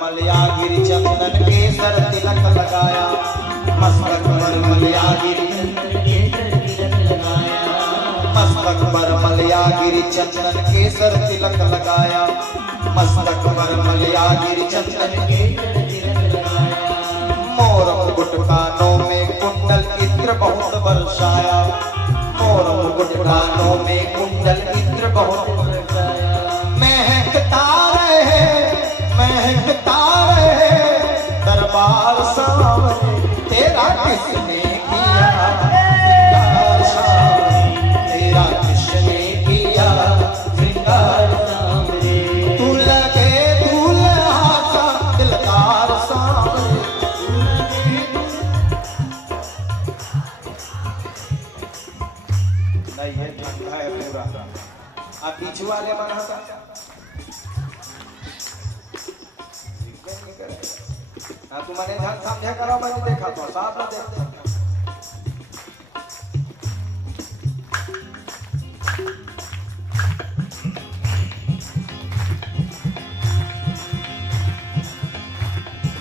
मलिया गिरि चंदन केसर तिलक लगाया, मस्तक पर मलिया गिरि मस्तक पर मलिया गिरि चंदन केसर तिलक लगाया, मस्तक पर मलिया गिरि चंदन केसर तिलक लगाया। मोर मुकुट कानों में कुंडल इत्र बहुत बरसाया, मोर मुकुट कानों में कुंडल इत्र बहुत बरसाया। महकता रहे दरबार सावरे, तेरा किसने किया श्रृंगार सावरे, तेरा किसने किया श्रृंगार सावरे। तू लगे दूल्हा सा दिलदार सावरे, नहीं है ठंडा है पूरा। आप पीछे वाले बना था तुम्हारे ध्यान समझा करो, मैंने देखा तो साथ में देखते।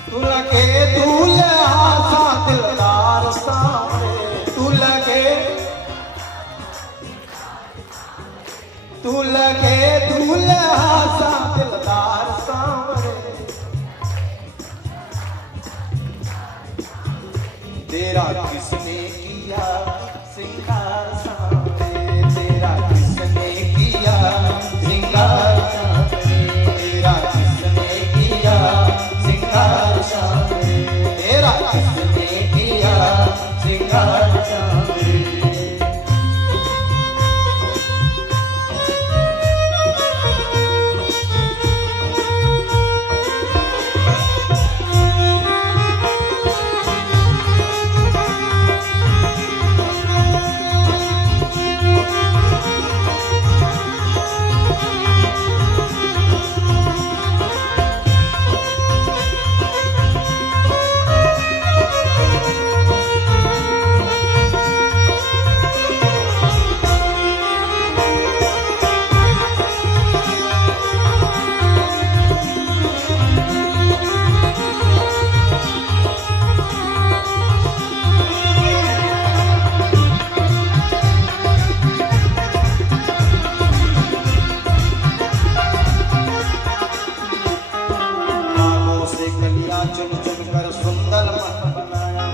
तू लगे दूल्हा सा दिलदार सावरे, तू लगे दूल्हा सा दिलदार सावरे। तेरा किसने किया श्रृंगार सावरे, तेरा किसने किया श्रृंगार सावरे, तेरा किसने किया श्रृंगार सावरे, तेरा किसने किया श्रृंगार सावरे। चुन चुन कर सुंदर महल बनाया,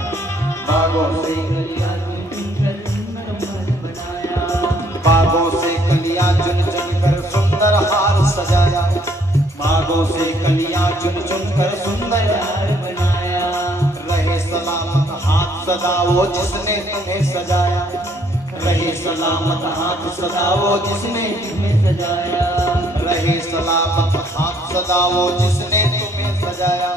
बागों से कलियां चुन चुन कर सुंदर महल बनाया, बागों से कलियां चुन चुन कर सुंदर हार सजाया, बागों से कलियां चुन चुन कर सुंदर हार बनाया। रहे सलामत हाथ सदा वो जिसने तुम्हें सजाया, रहे सलामत हाथ सदा वो जिसने तुम्हें सजाया, रहे सलामत हाथ सदा वो जिसने तुम्हें सजाया,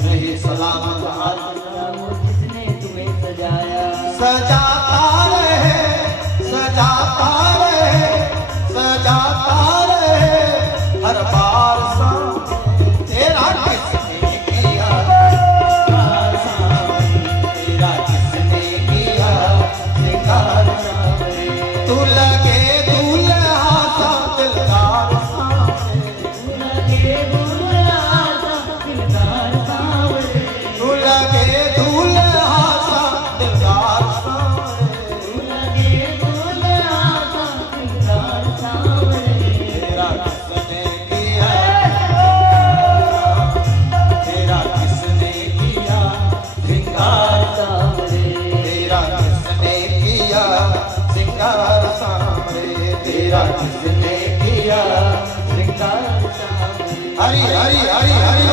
रहे सलामत हाथ सदा वो जिसने तुम्हें सजाया। सजाता रहे सजाता रहे सजाता रहे हर बार सावरे, तेरा किसने किया श्रृंगार सावरे, तेरा किसने किया श्रृंगार सावरे। तू लगे दूल्हा सा दिलदार सावरे, तू लगे दूल्हा सा दिलदार सावरे, तू लगे दूल्हा सा दिलदार सावरे, तू लगे दूल्हा सा दिलदार सावरे। तेरा किसने किया तेरा किसने किया श्रृंगार सावरे, तेरा किसने किया श्रृंगार सावरे, तेरा किसने किया श्रृंगार सावरे। हरि हरि हरि हरि ओ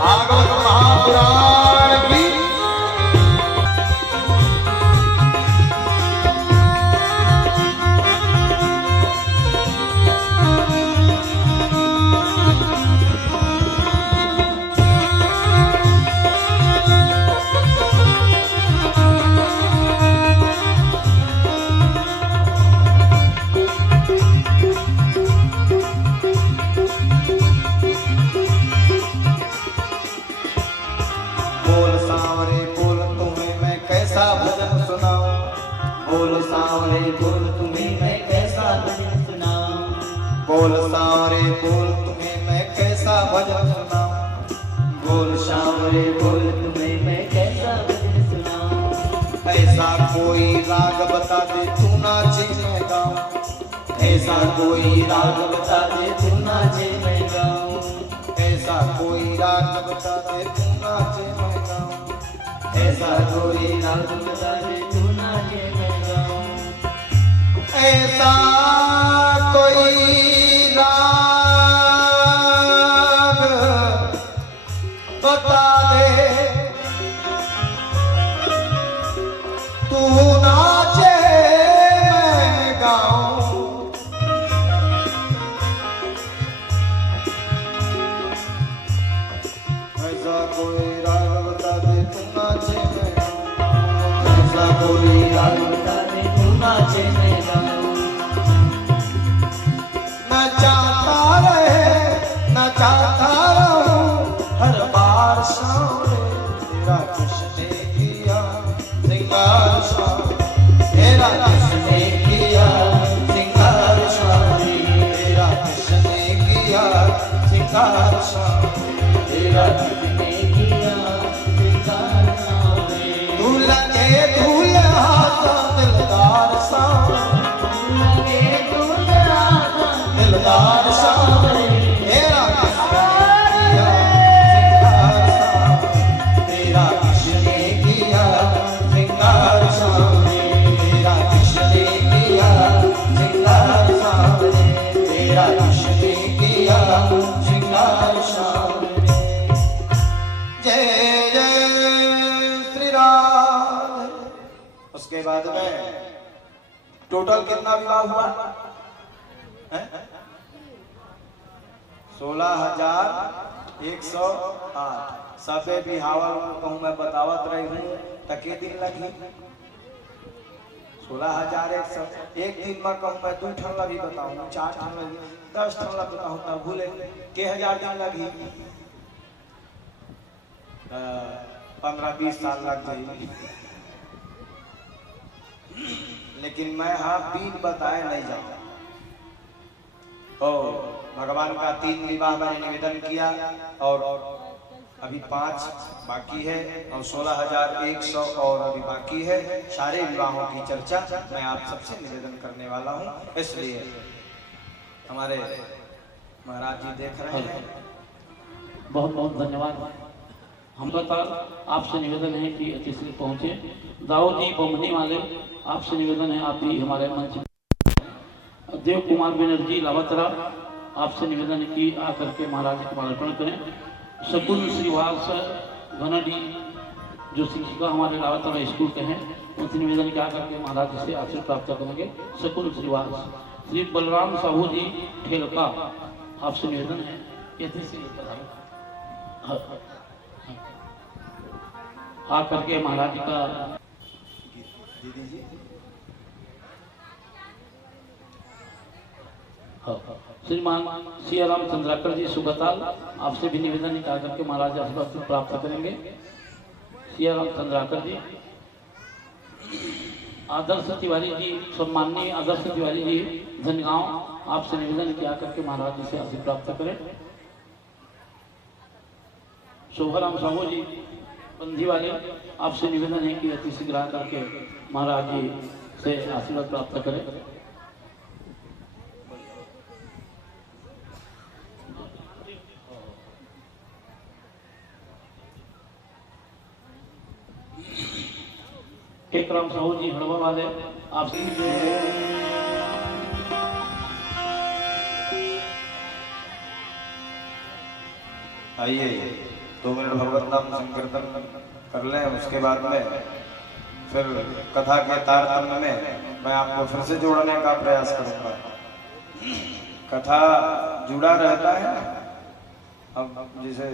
भागवत महापुराण की तुम्हें मैं कैसा भजन सुनाऊं। बोल सांवरे बोल तुम्हें मैं कैसा भजन सुनाऊं। बोल सांवरे बोल तुम्हें मैं कैसा भजन सुनाऊं। ऐसा कोई राग बता दे तू नाचे मैं गाऊं। ऐसा कोई राग बता दे तू नाचे मैं गाऊं। ऐसा कोई राग बता दे तू नाचे मैं गाऊं। ऐसा कोई राग बता दे तू नाचे मैं गाऊं। ऐसा कोई राग बता दे तू नाचे मैं गाऊं। ऐसा कोई राग बता दे तू नाचे मैं गाऊं। ऐसा कोई राग बता दे तू नाचे मैं गाऊं। न चाहता रहूं हर बार सांवरे तेरा किसने किया सिंगार सांवरे। तेरा किसने किया सिंगार सांवरे। तेरा किसने किया सिंगार सांवरे। तेरा किसने किया सिंगार सांवरे। तू लगे दूल्हा सा दिलदार सांवरे। लगे दूल्हा सा दिलदार सांवरे। तेरा किसने किया सिंगार सांवरे। तेरा किसने किया सिंगार सांवरे। तेरा किसने किया सिंगार सांवरे। जय जय श्री राम। उसके बाद में टोटल कितना विवाह हुआ है? 16,108। सबे बिहावल कहूँ मैं बतावत रही हूँ तके दिन लगी 16,100। एक दिन में कहूँ मैं 2 ठन लगी बताऊँ 4 ठन लगी 10 ठन लग बताऊँ तब भूले के 1000 दिन लगी 15-20 साल लग जाएगी। लेकिन मैं हाँ 3 बताए नहीं जाऊँगा। भगवान का 3 विवाह मैंने निवेदन किया और अभी 5 बाकी है और 16,100 और अभी बाकी है। सारे विवाहों की चर्चा मैं आप सबसे निवेदन करने वाला हूं, इसलिए हमारे महाराज जी देख रहे हैं। बहुत बहुत धन्यवाद। हम बता आपसे निवेदन है कि अतिथि पहुंचे। दाऊद जी बमनी वाले आपसे निवेदन है आप भी हमारे मंच। देव कुमार बनर्जी लावतरा आपसे निवेदन है कि आकर के महाराज को मालार्पण करें। शकुन श्रीवास घनडी जो शिक्षिका हमारे लावतरा स्कूल के हैं उनसे निवेदन क्या करके महाराज से आशीर्वाद प्राप्त करेंगे। शकुन श्रीवास। श्री बलराम साहू जी ठेलका आपसे निवेदन है कि आकर के महाराज का दीदी जी श्रीमान सियाराम चंद्राकर जी सुगताल आपसे भी निवेदन निकाल करके महाराज आशीर्वाद प्राप्त करेंगे। सियाराम चंद्राकर जी। आदर्श तिवारी जी सम्माननीय आदर्श तिवारी जी धनगांव आपसे निवेदन किया करके महाराज जी से आशीर्वाद प्राप्त करें। शोभाराम साहू जी बंधी वाले आपसे निवेदन है कि अति शीघ्र करके महाराज जी से आशीर्वाद प्राप्त करें। एक राम साहू जी हड़वा वाले आपसे आइए 2 मिनट भगवत नाम संकीर्तन कर लें। उसके बाद में फिर कथा के तारतम्य में मैं आपको फिर से जोड़ने का प्रयास करूंगा। कथा जुड़ा रहता है ना, अब जैसे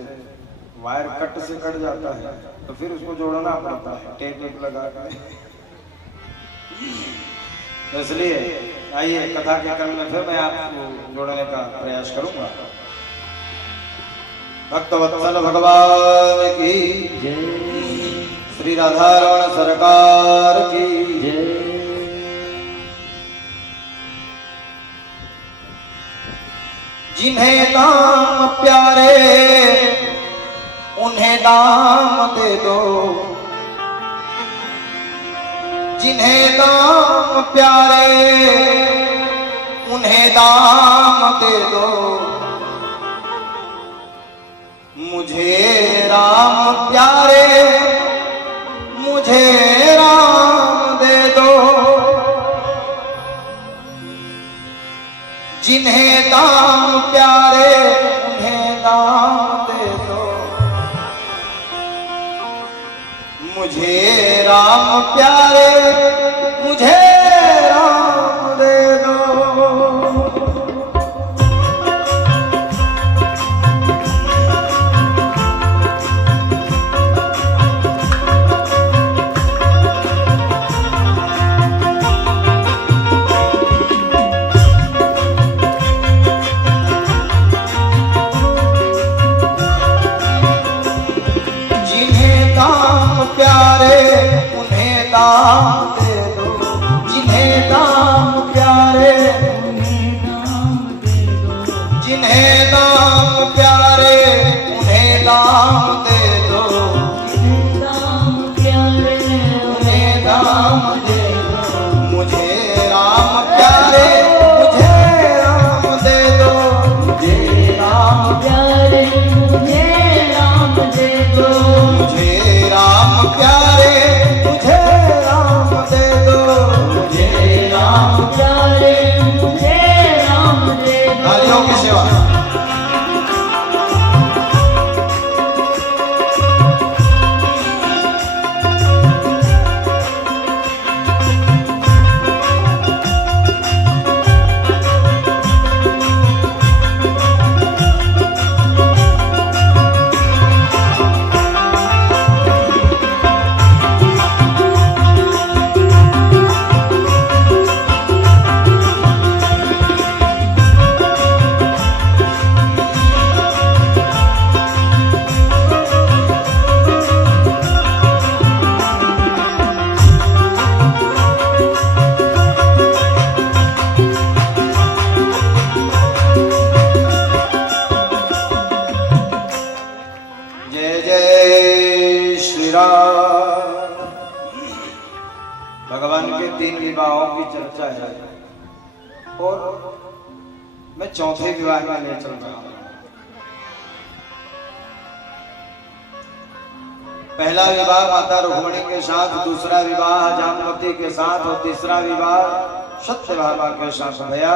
वायर कट से कट जाता है तो फिर उसको जोड़ना पड़ता है टेप लगा के। इसलिए आइए कथा के क्रम में फिर मैं आपको जोड़ने का प्रयास करूंगा। भक्तवत्सल भगवान की जय। श्री राधारमण सरकार की जय। जिन्हें दाम प्यारे उन्हें दाम दे दो, जिन्हें दाम प्यारे उन्हें दाम दे दो, मुझे राम प्यारे मुझे राम दे दो, जिन्हें दाम प्यारे उन्हें दाम दे दो, मुझे राम प्यारे मुझे राम दे दो। प्यारे उन्हें दाम दे दो, जिन्हें दाम प्यारे उन्हें दाम दे दो, जिन्हें दाम प्यारे उन्हें दाम दे दो, जिन्हें दाम प्यारे उन्हें दाम दे दो, मुझे राम प्यारे मुझे राम दे दो, मुझे राम प्यारे मुझे राम दे दो, मुझे राम प्यारे मुझे राम दे दो, मुझे राम प्यारे मुझे राम दे दो। तालियों की सेवा। भगवान के 3 विवाहों की चर्चा है और मैं चौथे विवाह में ले चल रहा हूं। पहला विवाह माता रुक्मिणी के साथ, दूसरा विवाह जामवती के साथ और तीसरा विवाह सत्यभामा के साथ भया।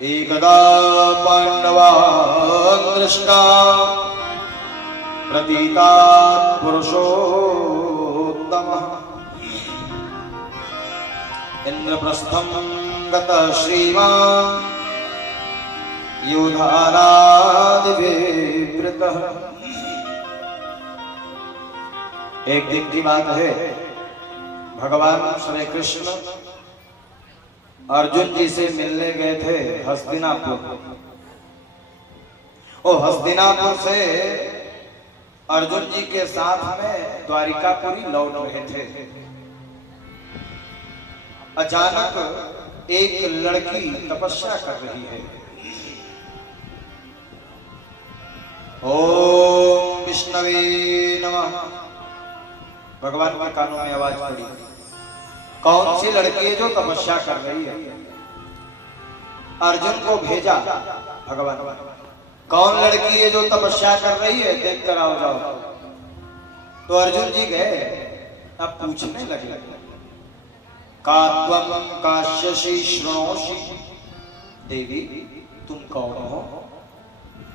एकदा पांडवान् दृष्टा प्रतीतात् पुरुषोत्तमः, इंद्रप्रस्थं गतः श्रीमान् युधानादिविवृतः। एक दिन की बात है, भगवान श्री कृष्ण अर्जुन जी से मिलने गए थे हस्तिनापुर। और हस्तिनापुर से अर्जुन जी के साथ में द्वारिकापुरी लौट रहे थे। अचानक एक लड़की तपस्या कर रही है। ओम विष्णवे नमः। भगवान के कानों में आवाज पड़ी। कौन सी लड़की है जो तपस्या कर रही है? अर्जुन को भेजा भगवान। कौन लड़की है जो तपस्या कर रही है, देख कर आओ जाओ। तो अर्जुन जी गए, अब पूछने लगे, का त्वं काश्यसि शृणोषि, देवी तुम कौन हो,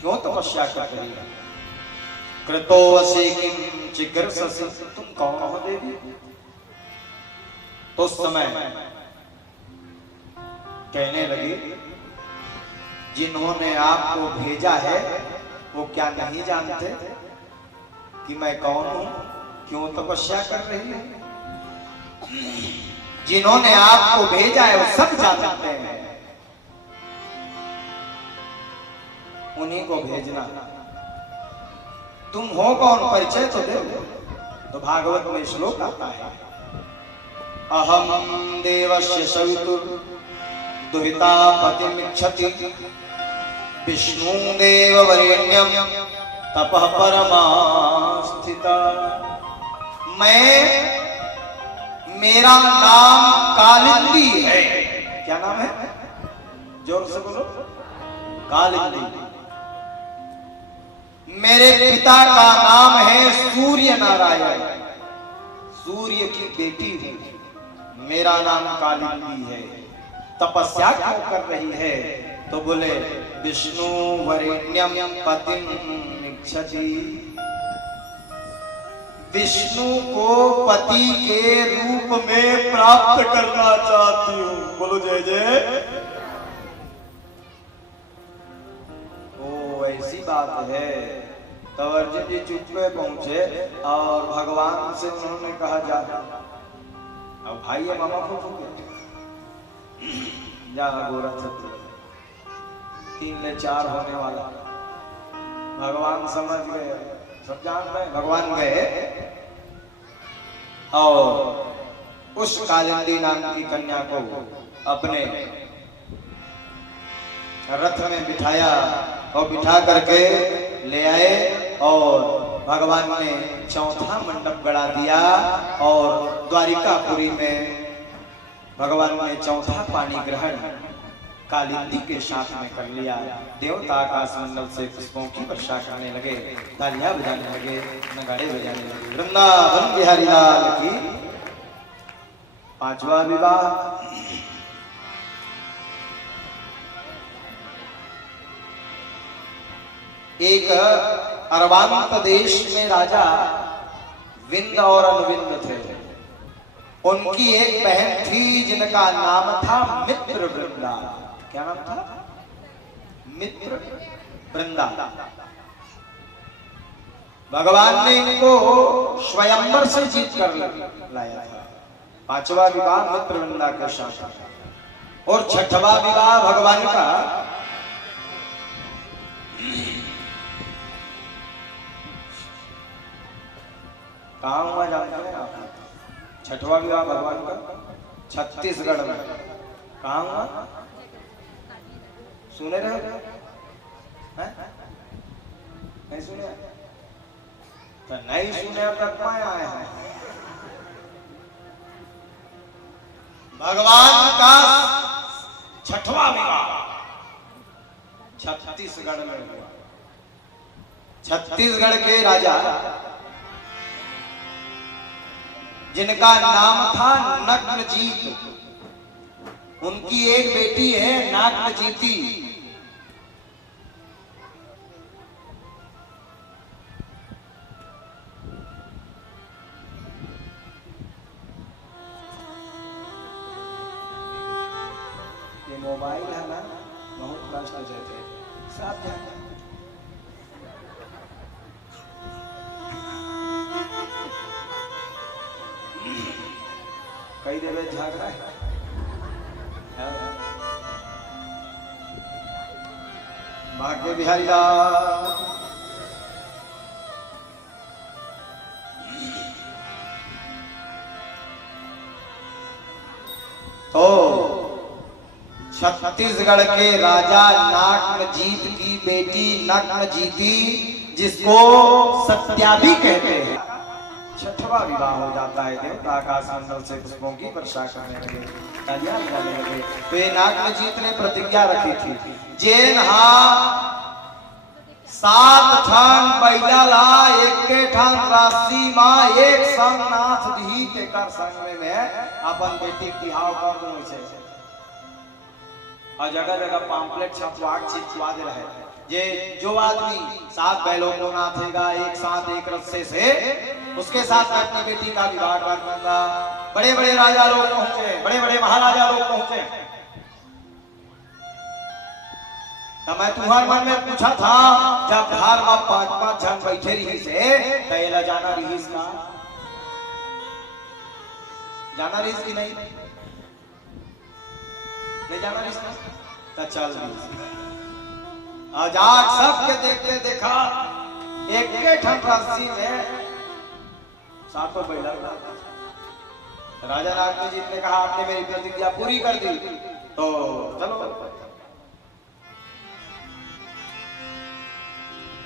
क्यों तपस्या कर रही हो? कृतोऽसि किं चिकीर्षसि, तुम कौन हो देवी? तो उस समय कहने लगी, जिन्होंने आपको भेजा है वो क्या नहीं जानते कि मैं कौन हूं, क्यों तपस्या कर रही हूं? जिन्होंने आपको भेजा है वो सब जानते हैं, उन्हीं को भेजना। तुम हो कौन, परिचय तो दो। तो भागवत में श्लोक आता है, अहम देवस्य सवितुर दुहिता पतिमिच्छति विष्णु देव वरेण्यम तपः परमास्थिता। मेरा नाम कालिंदी है। क्या नाम है? जोर से बोलो। कालिंदी। मेरे पिता का नाम है सूर्य नारायण, सूर्य की बेटी हूं। मेरा नाम कालिंदी है। तपस्या क्यों कर रही है? तो बोले विष्णु वरेण्यम पतिम इच्छति। विष्णु को पति के रूप में प्राप्त करना चाहती हूं। बोलो जय जय। ओ ऐसी बात है। तब अर्जुन जी चुपके पहुंचे और भगवान से उन्होंने कहा जा, अब भाई ये मामा को जा गोरा सत्य 3 ले 4 होने वाला। भगवान समझ गए, सब जान रहे। भगवान गए और उस कालिंदी नाम की कन्या को अपने रथ में बिठाया और बिठा करके ले आए और भगवान ने चौथा मंडप गड़ा दिया और द्वारिकापुरी में भगवान ने चौथा पानी ग्रहण कालिंदी के साथ में कर लिया। देवता आकाश मंडल से पुष्पों की वर्षा करने लगे, तालियां बजाने लगे, नगाड़े बजाने लगे। वृंदावन बिहारी लाल की 5वां विवाह। एक अरवांत देश में राजा विंद और अनुविंद थे। उनकी एक बहन थी जिनका नाम था मित्र वृंदा। क्या नाम था? मित्र वृंदा। भगवान ने इनको स्वयंवर से जीत कर लाया था। 5वां विवाह मित्र वृंदा के साथ और 6वां विवाह भगवान का कहाँ हुआ जानते हैं आप? 6वां विवाह भगवान का छत्तीसगढ़ में। कहाँ हुआ? सुने रहे? नहीं सुने? तो नहीं सुने तक मैं आए हैं। भगवान का 6वां विवाह छत्तीसगढ़ में हुआ। छत्तीसगढ़ के राजा जिनका नाम था नग्नजीत, उनकी एक बेटी है नागनजीती। ये मोबाइल है ना, बहुत कष्ट हो जाते सब जानते। कई देवे झाग रहा है। भाग्य बिहारी लाल। तो छत्तीसगढ़ के राजा नागनजीत की बेटी नग्नजीती, जिसको सत्या भी कहते हैं, 6वां विवाह हो जाता है। देवता आकाश मंडल से पुष्पों की वर्षा करने लगे, तालियां बजाने लगे। तो ये नागनजीत ने प्रतिज्ञा रखी थी, जेन हा 7 ठान बैला ला एके ठान राशि मां एक संग नाथ दी के कर संग में अपन बेटी की हाव कर दूं से। और जगह जगह पैम्फलेट छिपवा दे रहे हैं, जे जो आदमी 7 बैलों को नाथेगा एक साथ एक रस्से से, उसके साथ मैं अपनी बेटी का विवाह कर दूंगा। बड़े बड़े राजा लोग पहुंचे, बड़े बड़े महाराजा लोग पहुंचे। तो मैं तुम्हारे मन में पूछा था, जब घर में 5-5 जन बैठे रही से, पहला जाना रही का जाना रही की नहीं जाना रही तो चल आजाद सबके देखते देखा एक ठन राशि में 7 बैला राजा नागजीत ने कहा आपने मेरी प्रतिज्ञा पूरी कर दी तो चलो।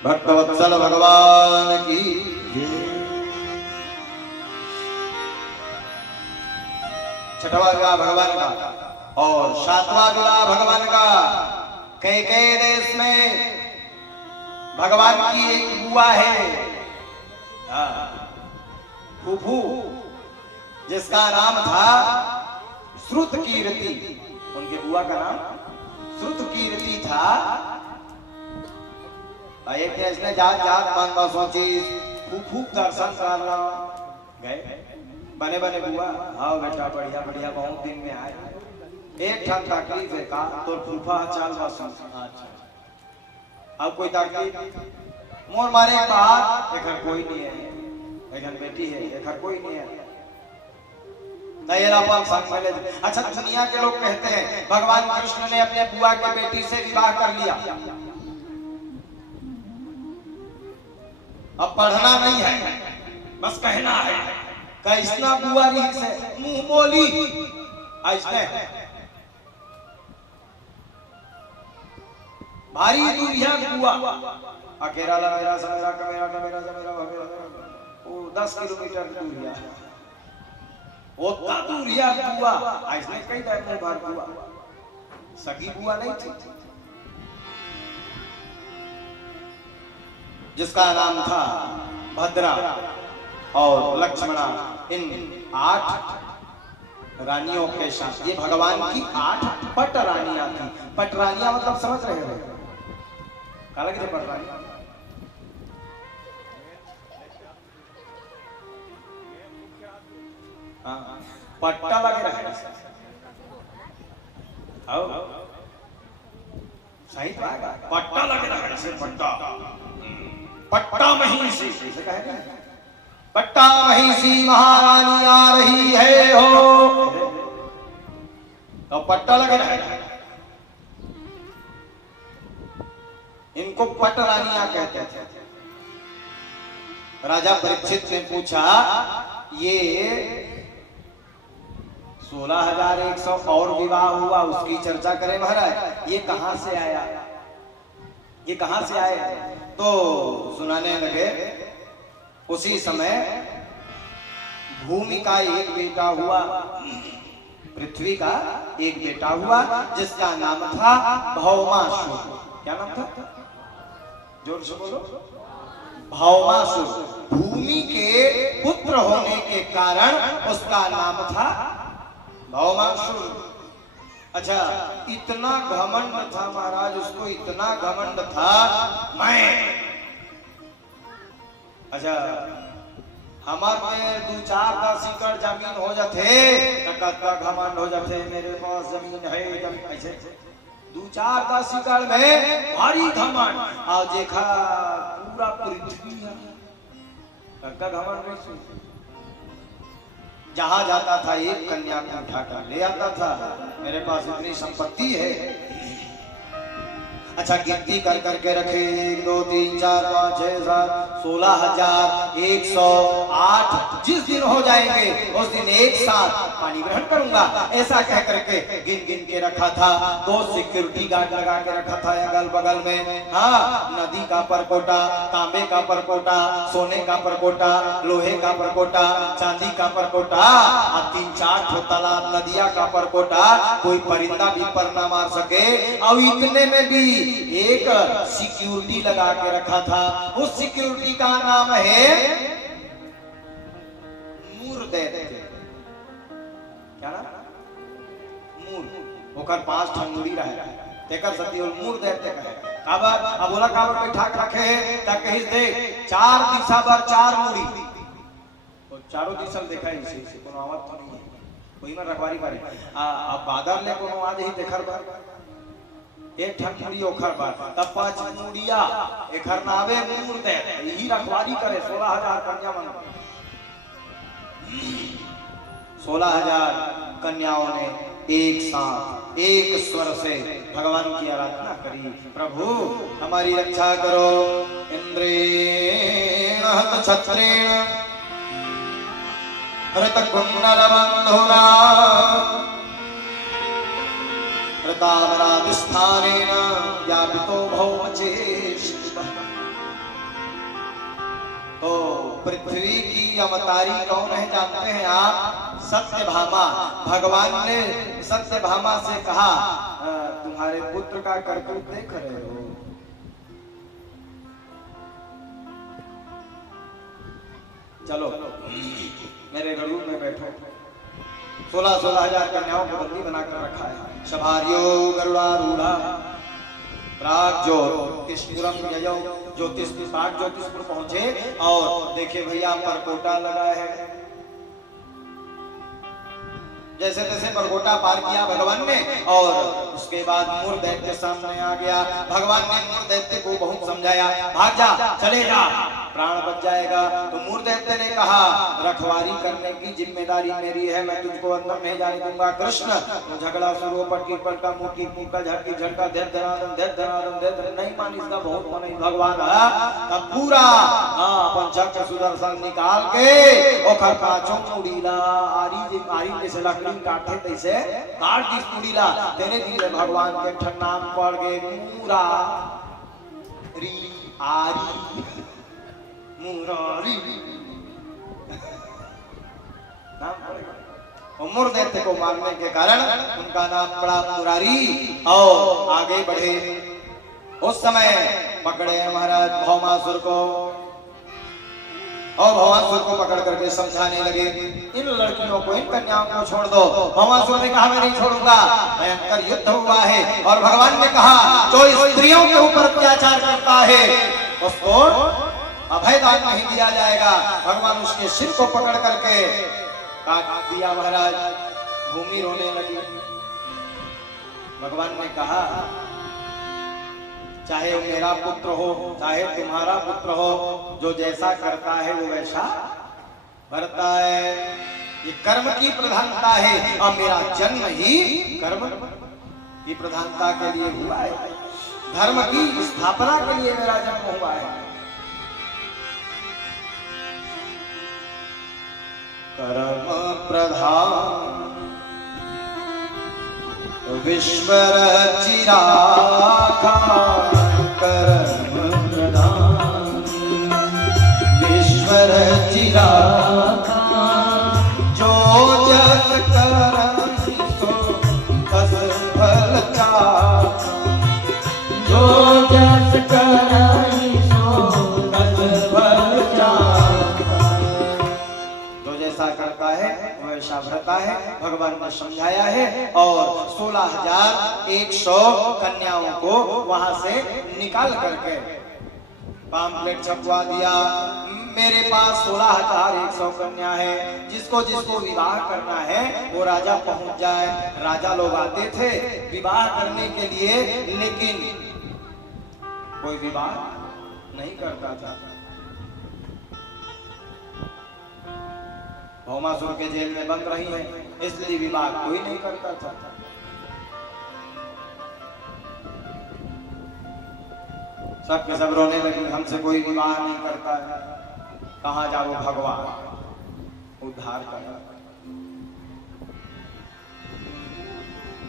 भक्तवत्सल भगवान की छठवां विवाह भगवान का और सातवां विवाह भगवान का कैकेयी देश में भगवान की एक बुआ है फूफू, जिसका नाम था श्रुतकीर्ति। उनके बुआ का नाम श्रुतकीर्ति था। एक ने जात जात मांगा सोची फूफू दर्शन करना गए। बने बने बुआ आओ बेटा बढ़िया बढ़िया बहुत दिन में आए। एक ठन तकलीफ है का तो फूफा चाल बस। अब कोई तकलीफ मोर मारे बात एक कोई नहीं है, एक बेटी है एक कोई नहीं है। अच्छा दुनिया के लोग कहते हैं भगवान कृष्ण ने अपने बुआ के बेटी से विवाह कर लिया। अब पढ़ना नहीं है बस कहना है। कैसना बुआ रही से मुंह बोली ऐसने भारी दूरिया बुआ अकेला मेरा समेरा कमेरा कमेरा समेरा वो 10 किलोमीटर दूरिया उतना दूरिया बुआ ऐसने कई टाइम में बार बुआ सगी बुआ नहीं थी, जिसका नाम था भद्रा और लक्ष्मणा। इन 8 रानियों के साथ ये भगवान की 8 पट रानियां थी। पट रानियां मतलब समझ रहे हो क्या लगे पट रानियां? हाँ पट्टा लगे रहे सही पट्टा लगे रहे पट्टा पट्टा महिषी से कहेगा पट्टा महिषी महारानी आ रही है हो तो पट्टा लगे रहे। इनको पट रानियां कहते थे। राजा परीक्षित ने पूछा ये 16,100 और विवाह हुआ उसकी चर्चा करें महाराज, ये कहां से आया, ये कहां से आए? तो सुनाने लगे उसी समय भूमि का एक बेटा हुआ, पृथ्वी का एक बेटा हुआ जिसका नाम था भौमासुर। क्या नाम था? जोर से बोलो। भौमासुर। भूमि के पुत्र होने के कारण उसका नाम था भौमासुर। अच्छा इतना घमंड था महाराज उसको, इतना घमंड था मैं अच्छा हमार में 2-4-10 एकड़ जमीन हो जाते तक घमंड हो जाते मेरे पास जमीन है। ऐसे 2-4-10 एकड़ में भारी घमंड और देखा पूरा पृथ्वी है तक घमंड नहीं। जहां जाता था एक कन्या को उठाकर ले आता था, मेरे पास इतनी संपत्ति है। अच्छा गिनती कर करके रखे 1 2 3 4 5 6 7 16,108 जिस दिन हो जाएंगे उस दिन एक साथ पानी ग्रहण करूंगा ऐसा कह करके गिन गिन के रखा था। 2 सिक्योरिटी गार्ड लगा के रखा था अगल बगल में। हाँ नदी का परकोटा, तांबे का परकोटा, सोने का परकोटा, लोहे का परकोटा, चांदी का परकोटा और 3-4 तालाब नदिया का परकोटा, कोई परिंदा भी पर ना मार सके। और इतने में भी एक सिक्योरिटी लगा के रखा था। उस सिक्योरिटी का नाम है मूरदैत्य। क्या नाम? मूर। ओकर 5 ठंगुड़ी रहे तेकर सती और मूरदैत्य कहे। काबर अब बोला काबर बैठा रखे ता कहिस दे 4 दिशा पर 4 मूड़ी और चारों दिशा देखा इसे कोनो आवत तो नहीं है कोई में रखवारी करे। अब बादल ले कोनो आज ही देखर बा एक ठंडी ओखर बात तब 5 मुड़िया एखर नावे मूरदैत्य यही रखवारी करे। 16,000 कन्या मन 16,000 कन्याओं ने एक साथ एक स्वर से भगवान की आराधना करी। प्रभु हमारी रक्षा करो। इंद्रेण हत छत्रेण ऋतकुन्नरबन्धुना ऋतामरादिस्थानेन व्यापितो भौमचेष्टितः। तो पृथ्वी की अवतारी कौन है जानते हैं आप? सत्यभामा। भगवान ने सत्यभामा से कहा तुम्हारे पुत्र का करतूत देख रहे हो, चलो मेरे गरुड़ में बैठो। 16,000 कन्याओं को बंदी बनाकर रखा है। शभार्यो गरुड़ारूढ़ा प्राग ज्योतिषपुरम ययो। ज्योतिषपुर पहुंचे और देखे भैया परकोटा लगा है। जैसे तैसे परकोटा पार किया भगवान ने और उसके बाद मूर दैत्य सामने आ गया। भगवान ने मूर दैत्य को बहुत समझाया, भाग जा, चले जा, प्राण बच जाएगा। तो मूर दैत्य ने कहा रखवारी करने की जिम्मेदारी मेरी है, मैं तुझको अंदर नहीं जाने दूंगा। कृष्ण तो झगड़ा शुरू, पटकी पलटा, मुक्की मुक्का, झटकी झटका, धैर्य धनादन, धैर्य धनादन, धैर्य नहीं मानी इसका बहुत मन भगवान तब पूरा पंचक सुदर्शन निकाल के ओखर पाछो मुड़ीला आरी जैसे लकड़ी काटे तैसे काट दी मुड़ीला। तेरे दिल भगवान के ठन्नाम पड़ गए पूरा री आरी मुरारी नाम पड़ेगा। मूर दैत्य को मारने के कारण उनका नाम पड़ा मुरारी और आगे बढ़े। उस समय पकड़े महाराज भौमासुर को और भौमासुर को पकड़ करके समझाने लगे इन लड़कियों को, इन कन्याओं को छोड़ दो। भौमासुर ने कहा मैं नहीं छोड़ूंगा। भयंकर युद्ध हुआ है और भगवान ने कहा जो स्त्रियों के ऊपर अत्याचार करता है उसको अभयदान नहीं दिया जाएगा। भगवान उसके सिर को पकड़ करके काट दिया महाराज। भूमि रोने लगी। भगवान ने कहा चाहे वो मेरा पुत्र हो चाहे तुम्हारा पुत्र हो, जो जैसा करता है वो वैसा करता है। ये कर्म की प्रधानता है और मेरा जन्म ही कर्म की प्रधानता के लिए हुआ है। धर्म की स्थापना के लिए मेरा जन्म हुआ है। कर्म प्रधान विश्वर चिरागा, कर्म प्रधान विश्वर चिरागा, जो जस करहि सो तस फल चाखा, जो जस करहि सो तस फल चाखा। जो जैसा करता है वैसा भरता है। भगवान ने समझाया है और 16,100 कन्याओं को वहां से निकाल करके पाम्पलेट छपवा दिया। मेरे पास 16,100 कन्या है, जिसको जिसको विवाह करना है वो राजा पहुंच जाए। राजा लोग आते थे विवाह करने के लिए, लेकिन कोई विवाह नहीं करता था। भौमासुर के जेल में बंद रही है इसलिए विवाह कोई नहीं करता था। सबके सब रोने लगे हमसे कोई विवाह नहीं करता है। कहाँ जाओ भगवान उद्धार कर।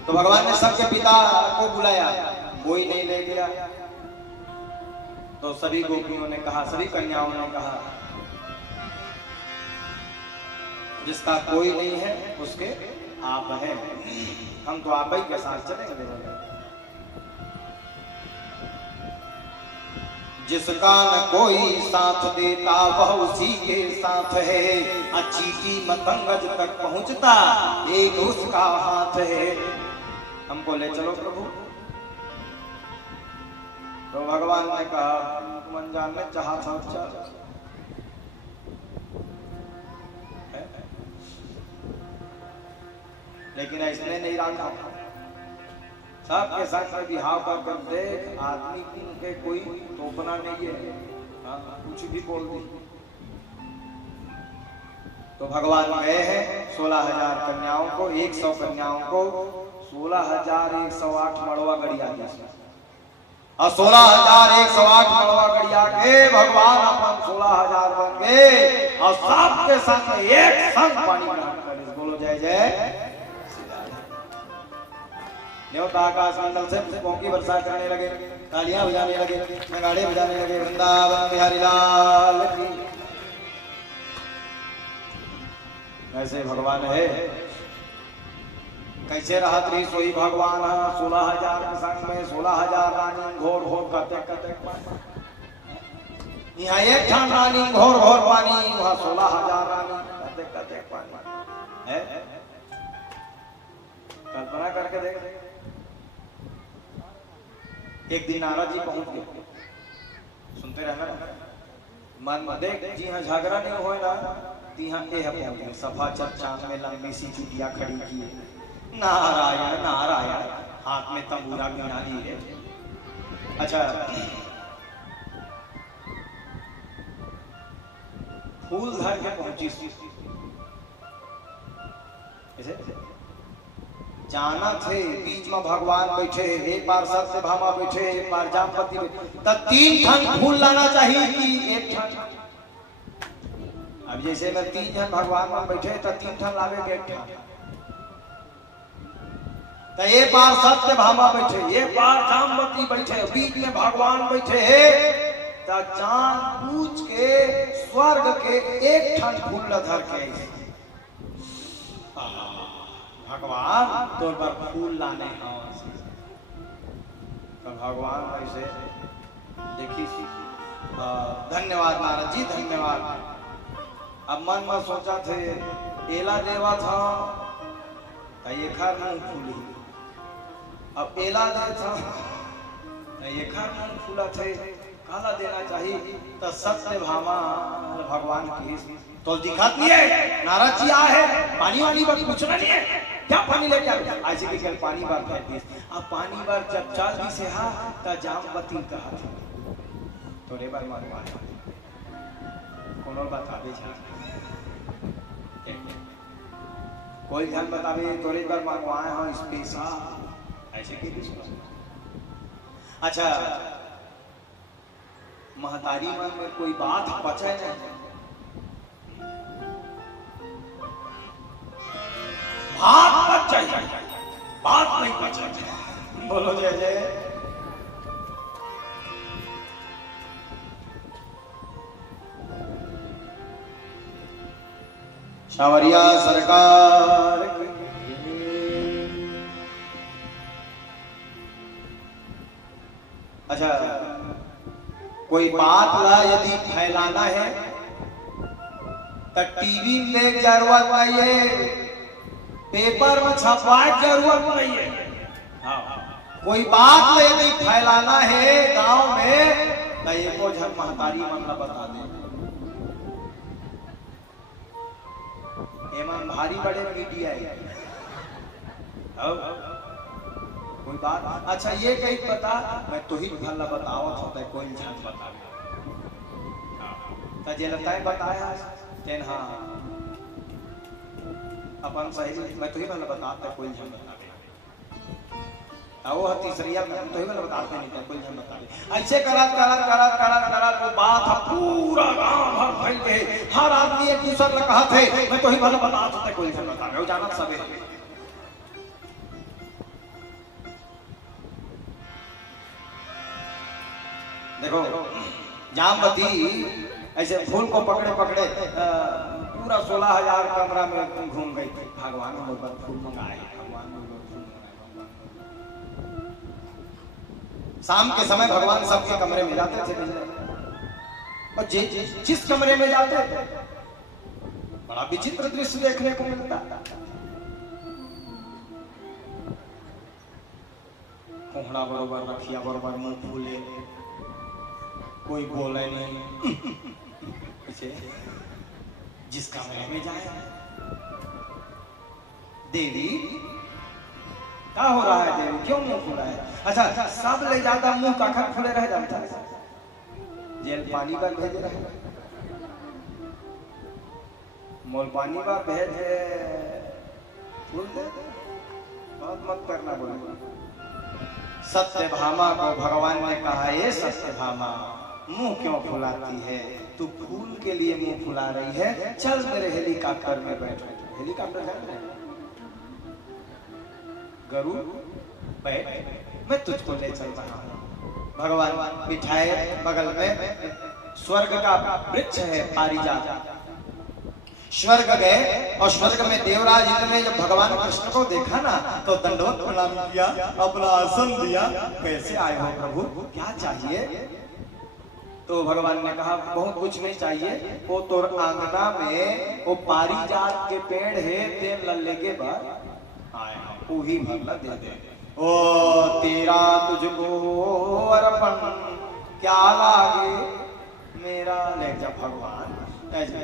तो भगवान ने सबके पिता को बुलाया, कोई नहीं ले गया। तो सभी गोपियों ने कहा, सभी कन्याओं ने कहा जिसका कोई नहीं है उसके आप हैं, हम तो आप ही के साथ चलेंगे। जिसका न कोई साथ देता वह उसी के साथ है, चींटी मतंगज तक पहुंचता एक उसका हाथ है। हमको ले चलो प्रभु। तो भगवान ने कहा तुम अनजान में चाहा था लेकिन इसने नहीं रखा। सबके संग में बिहाव कर देख आदमी के कोई टोकना नहीं है, कुछ भी बोल दी। तो भगवान गए हैं 16,000 कन्याओं को, 100 कन्याओं को 16,108 मड़वा गड़िया और 16,108 मड़वा गड़िया के भगवान अपन 16,000 बन गए और सबके संग एक संग पानी ग्रहण करे। बोलो जय जय। न्योता आकाश मंडल से पुष्पों की वर्षा करने लगे, तालियां बजाने लगे, नगाड़े बजाने लगे। वृंदावन बिहारी लाल की। ऐसे भगवान है, कैसे रहत रही सोई भगवान 16,000 के संग में 16,000 रानी घोर घोर कते कते पानी। यहाँ एक ठान रानी घोर घोर पानी, वहाँ 16,000 रानी कते कते पानी है। कल्पना करके देख। एक दिन नारद जी पहुंच गए, सुनते रहना मन में देख जी हाँ झगड़ा नहीं हो ना तिहा एह पहुंच गए। सभा चर्चा में लंबी सी चुटिया खड़ी की, नारायण नारायण, हाथ में तंबूरा बीना लिए। अच्छा फूल धर के पहुंची, जाना थे बीच में भगवान बैठे, एक बार सत्यभामा बैठे, एक बार जामपति बैठे, तब 3 ठन फूल लाना चाहिए कि 1 ठन। अब जैसे में 3 जन भगवान में बैठे तो 3 ठन लावे 1 ठन। तो एक बार सत्यभामा बैठे, एक बार जामवती बैठे, बीच में भगवान बैठे तो जान पूछ के स्वर्ग के 1 ठन फूल धर के भगवान तोर पर फूल लाने हैं। तो भगवान ऐसे देखी, धन्यवाद नारद जी धन्यवाद। अब मन में सोचा थे एला देवा था ये खर मुंह फूली, अब एला दे था ये खर मुंह फूला थे, काला देना चाहिए। तो सत्यभामा भगवान की तो दिखाती है, नारद जी आए हैं, पानी वाली बात पूछना नहीं है, क्या पानी लेके आ? ऐसे कि कल पानी बार फेंक दी। अब पानी बार जब चाल दी से हा ता जामवती कहा था तोरे बार मारवा कोनो बतावे जा, कोई ध्यान बतावे तोरे बार मारवाए हां स्पेशल ऐसे कि अच्छा महतारी मन में कोई बात बचे नहीं, बात बच जाए, बात नहीं बचे। बोलो जय जय। सावरिया सरकार अच्छा कोई बात ला यदि फैलाना है तो टीवी में जरूरत नहीं है, पेपर में छपवाए जरूरत नहीं है। कोई बात यदि फैलाना है गांव में तो एको झन महतारी मन ला बता दे। एमन भारी बड़े मीडिया है। कोई बात अच्छा ये कहीं पता मैं तो ही भला बतावत होता है, कोई झन बता जे लगता है बताया तेन हाँ अपन सही मैं तो ही भला बताता कोई झन बतावे। वो तीसरिया में तो ही भला बताते नहीं था, कोई झन बतावे। ऐसे करत करत करत करत करत वो बात पूरा गांव भर फैल गए, हर आदमी एक दूसरे से कहा थे मैं तो ही भला बताता था कोई झन बतावे। वो जानत सबे देखो जामवती ऐसे फूल को पकड़े पकड़े पूरा 16,000 कमरा में घूम गई थी। भगवान ने मुझ पर फूल मंगाए, भगवान ने फूल मंगाए। शाम के समय भगवान सबके कमरे में जाते थे और जिस कमरे में जाते थे बड़ा विचित्र दृश्य देखने को मिलता। कोहड़ा बरोबर रखिया बरोबर मुंह फूले, कोई बोले नहीं। जिस कमरे में जाए देवी क्या हो रहा है, देवी क्यों मुंह फूला है? अच्छा सब ले जाता मुंह काखर फूले रह जाता है, जेल पानी पर भेज रहे मोल पानी पर भेज फूल दे, बहुत मत करना बोले। सत्यभामा को भगवान ने कहा ये सत्यभामा मुंह क्यों फुलाती है? तू फूल के लिए मुंह फुला रही है, चल मेरे हेलीकॉप्टर में बैठ। हेलीकॉप्टर जान रहे गरुड़ बैठ, मैं तुझको ले चल रहा हूँ। भगवान बिठाए बगल में स्वर्ग का वृक्ष है पारिजात। स्वर्ग गए और स्वर्ग में देवराज इंद्र ने जब भगवान कृष्ण को देखा ना तो दंडवत प्रणाम किया, अपना आसन दिया। कैसे आए हो प्रभु, क्या चाहिए? तो भगवान ने कहा बहुत कुछ नहीं चाहिए, वो तो आंगना में वो पारिजात के पेड़ है, तेल लल्ले के बाद आया वही भगला दे दे। ओ तेरा तुझको अर्पण क्या लागे मेरा, ले जा भगवान। ऐसे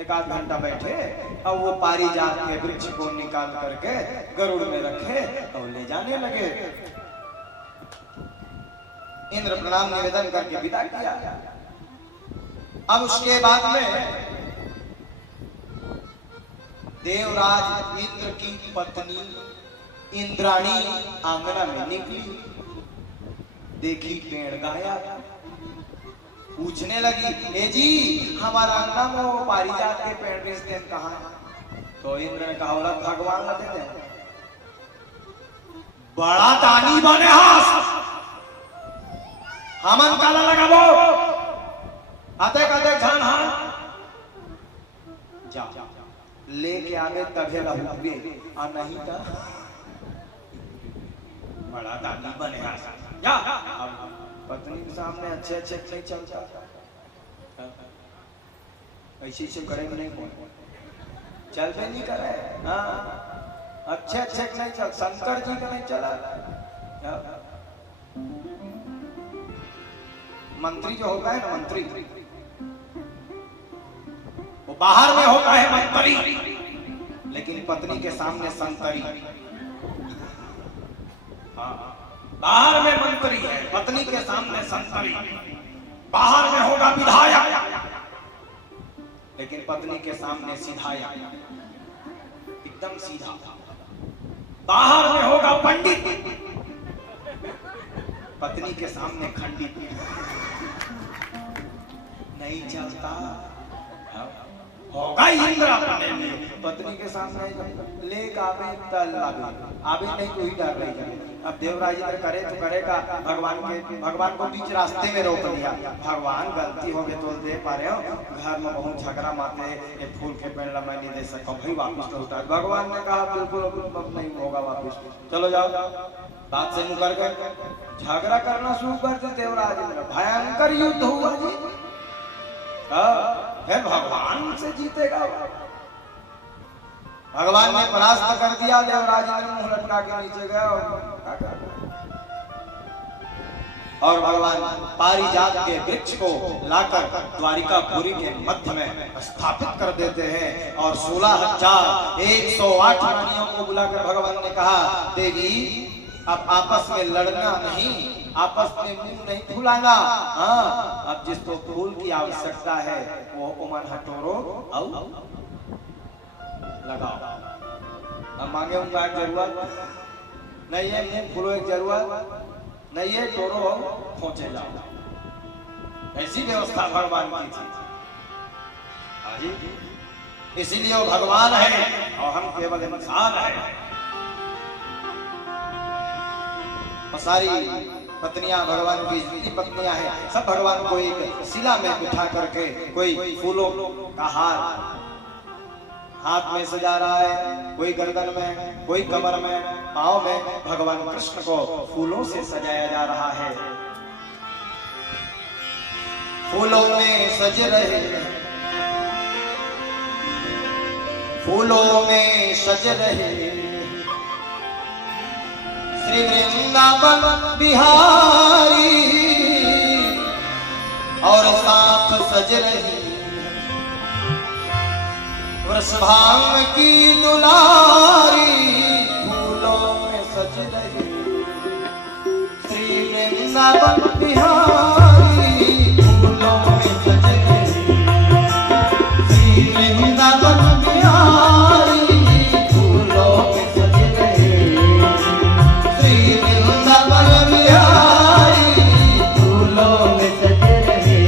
एक आध घंटा बैठे और वो पारिजात के वृक्ष को निकाल करके गरुड़ में रखे और ले जाने लगे। इंद्र प्रणाम निवेदन करके विदा किया। अब उसके बाद में देवराज इंद्र की पत्नी इंद्राणी आंगना में निकली, देखी पेड़ गायब, पूछने लगी ए जी हमारा अंगना में वो पारिजात के पेड़ बेचते हैं कहाँ है? तो इंद्र ने कहा बोला भगवान लगे दे, बड़ा दानी बने हास हमन काला लगाबो आते कहते झान हाँ जा लेके आवे तभे लहुए आ नहीं का बड़ा दानी बने हास जा। पत्नी के सामने अच्छे अच्छे नहीं चलता, ऐसे ऐसे करे नहीं चलते नहीं करे। हाँ अच्छे अच्छे नहीं चल, शंकर जी का नहीं चला। मंत्री जो होता है ना मंत्री, वो बाहर में होता है मंत्री, लेकिन पत्नी के सामने संतरी। हाँ बाहर में मंत्री है, पत्नी के सामने संतरी। बाहर में होगा विधायक, लेकिन पत्नी के सामने सिधाया, एकदम सीधा। बाहर में होगा पंडित, पत्नी के सामने खंडित, नहीं चलता। होगा इंद्र अपने में, पत्नी के सामने ले आवे तल आवे नहीं कोई डर नहीं करे। अब देवराज इंद्र करे तो करेगा, भगवान को बीच रास्ते में रोक दिया। भगवान गलती हो गई तो दे पा रहे हो, घर में बहुत झगड़ा माते ये फूल के पेड़ ला मैं नहीं दे सकता भाई वापिस लौटा। भगवान ने कहा बिल्कुल नहीं होगा वापिस, चलो जाओ। बात से मुकर गए, झगड़ा करना शुरू कर दे देवराज इंद्र, भयंकर युद्ध हुआ जी। फिर भगवान से जीतेगा, भगवान ने परास्त कर दिया। देवराज इंद्र मुंह लटका के नीचे गया और भगवान पारिजात के वृक्ष को लाकर द्वारिकापुरी के मध्य में स्थापित कर देते हैं और 16,108 रानियों को बुलाकर भगवान ने कहा देवी अब आपस में लड़ना नहीं, आपस में मुंह नहीं फुलाना। हाँ अब जिसको फूल की आवश्यकता है वो उमर हटोरो आओ लगाओ। अब मांगे उनका जरूरत नहीं है, मुंह फूलो एक जरूरत नहीं है, टोरो पहुंचे जाओ। ऐसी व्यवस्था भगवान की थी। इसीलिए वो भगवान है और हम केवल इंसान है। सारी पत्नियां भगवान की जितनी पत्नियां हैं सब भगवान को एक शिला में बिठा करके कोई फूलों का हार हाथ में सजा रहा है, कोई गर्दन में, कोई कमर में, पांव में भगवान कृष्ण को फूलों से सजाया जा रहा है। फूलों में सज रहे, फूलों में सज रहे श्री वृंदावन बिहारी और साथ सज रही वृषभांग की दुलारी। फूलों में सज रही श्री वृंदावन बिहारी, फूलों में सज रही श्री वृंदावन बिहारी, फूलों में सज रही श्री वृंदावन बिहारी, फूलों में सज रही।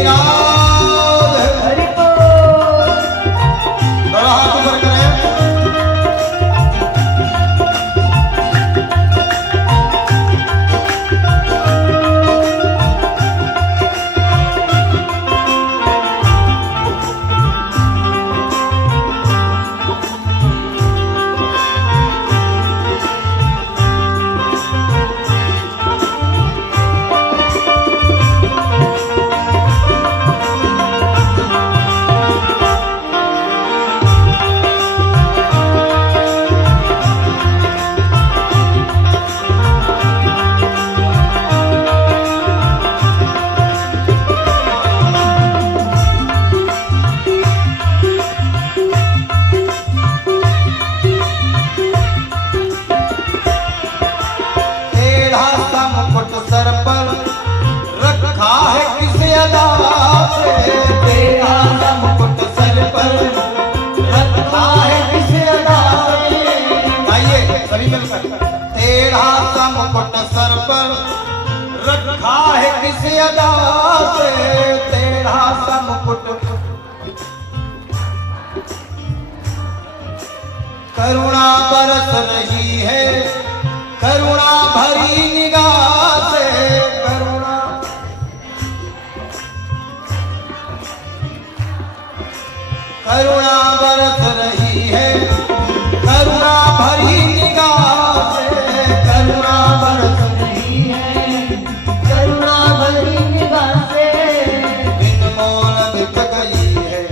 की राधे। हरि बोल। दोनों हाथ ऊपर करें। सर पर रखा है किस अदा से, तेरा सा मुकुट सर पर रखा है किस अदा से। आइए सभी मिलकर। तेरा सा मुकुट सर पर रखा है किस अदा से, तेरा सा मुकुट। करुणा बरस रही है करुणा भरी निगाह से, करुणा करुणा बरस रही है करुणा भरी निगाह से, करुणा बरस रही है करुणा भरी निगाह से। बिन मोल बिक गई है,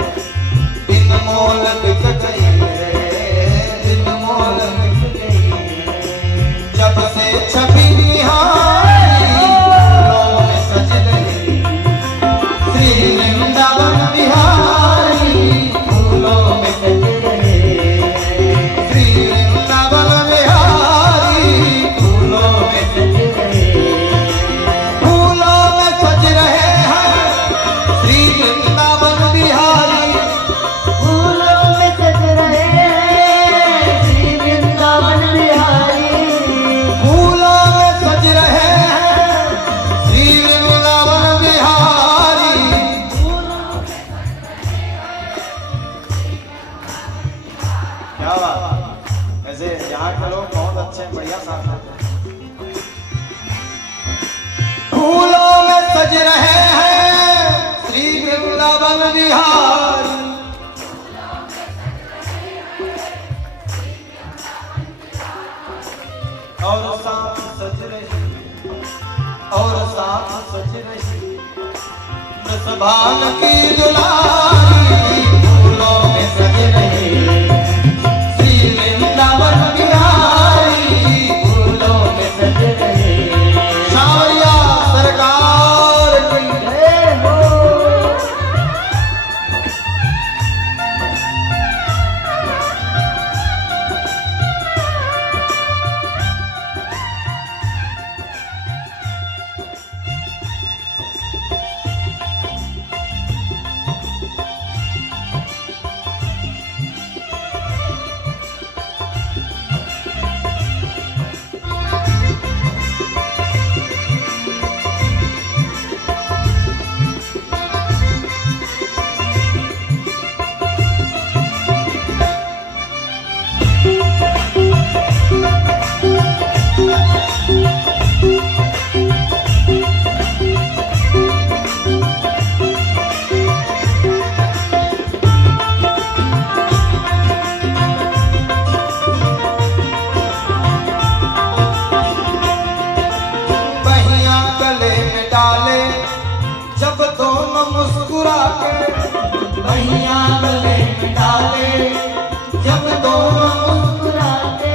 बिन मोल बिक गई है, बिन मोल बिक गई है। जब से छवि निहारी फूलों में सज रही, श्री वृंदावन बिहारी फूलों में सज रहे, श्री वृंदावन बिहारी फूलों में सज रहे, फूलों में सज रहे हैं श्री वृंदावन बिहारी, फूलों में सज रहे हैं श्री वृंदावन बिहारी, फूलों में सज रहे हैं श्री वृंदावन बिहारी। क्या बात, ऐसे यहाँ के लोग बहुत अच्छे हैं, बढ़िया साथ रहते हैं। फूलों में सज रहे हैं श्री वृंदावन बिहारी, और साथ सज रही, और साथ सज रही वृषभान की दुलारी, फूलों में सज रही श्री वृंदावन बिहारी, फूलों में सज रहे। सावरिया सरकार की जय हो। बहियां गले में डाले जब दोनों मुस्कुरा के, बहियां गले में डाले जब दोनों मुस्कुराते,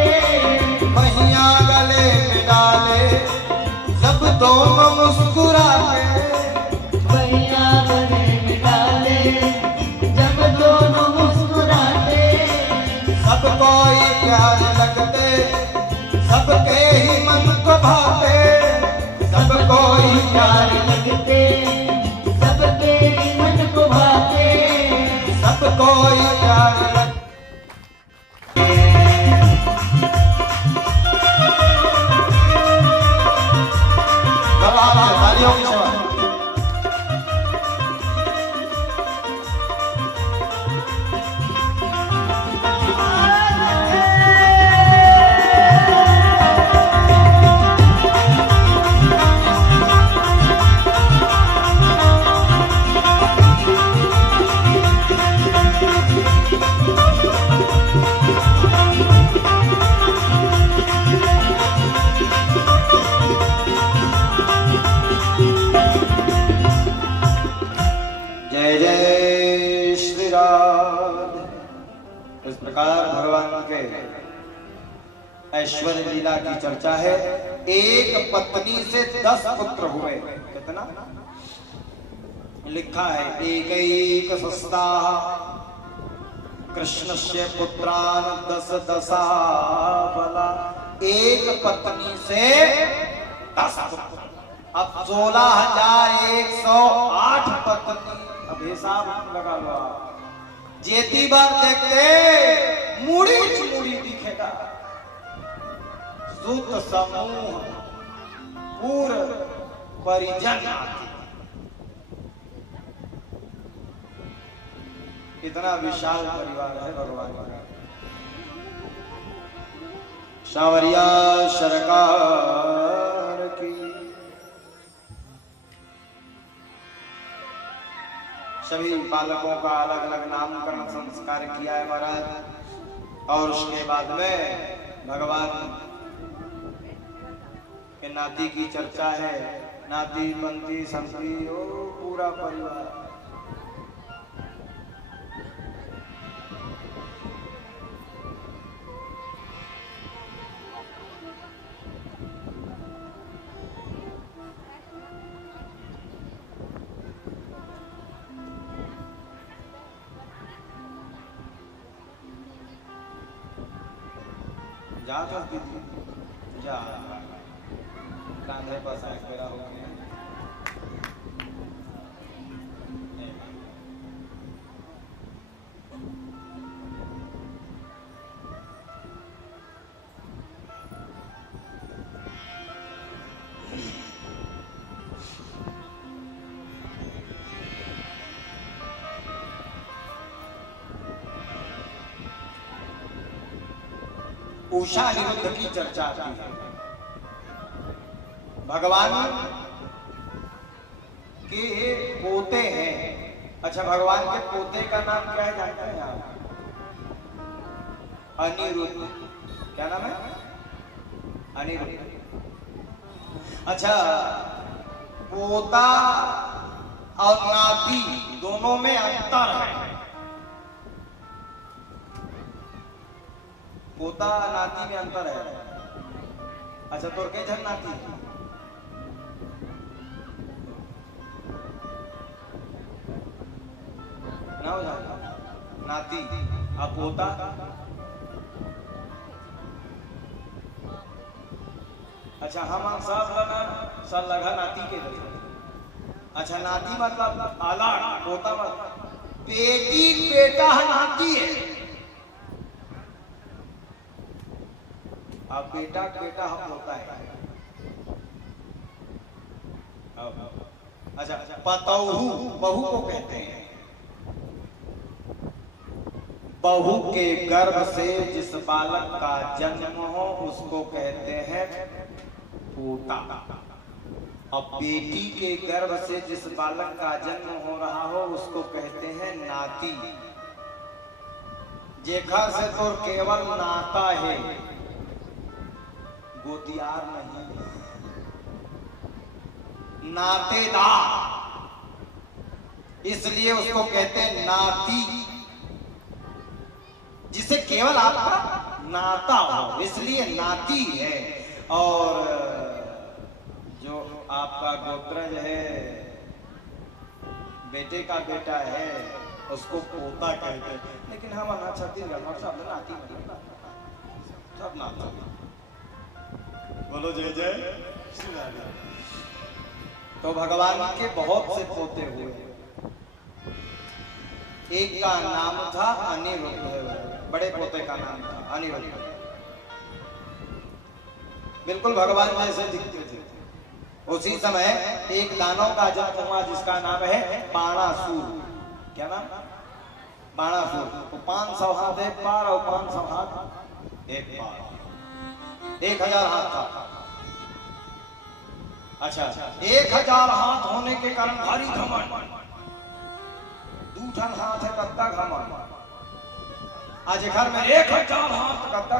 बहियां गले में डाले जब दोनों मुस्कुरा के, बहिया गले में डाले जब दोनों मुस्कुराते, सबको ही प्यार लगते सबके ही मन को भाते, सबको ही प्यार लगते सबके ही मन को भाते, सबको ही प्यार लगते। तालियों की आवाज। प्रकार भगवान के ऐश्वर्य लीला की चर्चा है। एक पत्नी से 10 पुत्र हुए। कितना लिखा है? एक सस्ता कृष्णस्य पुत्रान 10 दशा बला। एक पत्नी से 10 पुत्र। अब 16,108 पत्नी। अब हिसाब लगा लो। जेती बार देखते मुड़ी चुड़ी दिखेगा। सुत समूह पूर्व परिजन आती। इतना विशाल परिवार है भगवान का। सावरिया सरकार की। सभी बालकों का अलग अलग नामकरण संस्कार किया है महाराज। और उसके बाद में भगवान के नाती की चर्चा है। नाती पंती संती पूरा परिवार। जा जा कांधे पर साइड मेरा हो गया। उषा अनिरुद्ध की चर्चा की है। भगवान के पोते हैं। अच्छा, भगवान के पोते का नाम क्या है जानते हैं आप? अनिरुद्ध। क्या नाम है? अनिरुद्ध। अच्छा, पोता और नाती दोनों में अंतर है। पोता नाती में अंतर है। अच्छा, तो के झन नाती ना हो जाता नाती। अब पोता अच्छा हम सब लगा नाती के लिए। अच्छा, नाती मतलब आला। पोता मतलब बेटी बेटा नाती है। अब बेटा बेटा हम होता है। अच्छा, पतौहू बहू को कहते हैं। बहू के गर्भ से जिस बालक का जन्म हो उसको कहते हैं पोता। अब बेटी के गर्भ से जिस बालक का जन्म हो रहा हो उसको कहते हैं नाती। जेखर से तो केवल नाता है, गोतियार नहीं, नातेदार। इसलिए उसको कहते हैं नाती, जिसे केवल आपका नाता हो, इसलिए नाती है। और जो आपका गोत्रज है, बेटे का बेटा है, उसको पोता कहते हैं। लेकिन हम छत्तीसगढ़ में सब नाती सब नाता। बोलो जय जय। तो भगवान के बहुत से पोते हुए। एक का नाम था अनिरुद्ध। बड़े पोते का नाम था अनिरुद्ध। बिल्कुल भगवान जैसे दिखते थे। उसी समय एक दानव का जन्म हुआ जिसका नाम है बाणासुर। क्या नाम? बाणासुर। तो 500 हाथ एक बार और 500 हाथ एक बार, 1000 हाथ था। अच्छा, 1000 हाथ होने के कारण भारी घमंड। 2 हाथ है कत्ता घमंड। आज घर में 1000 हाथ कत्ता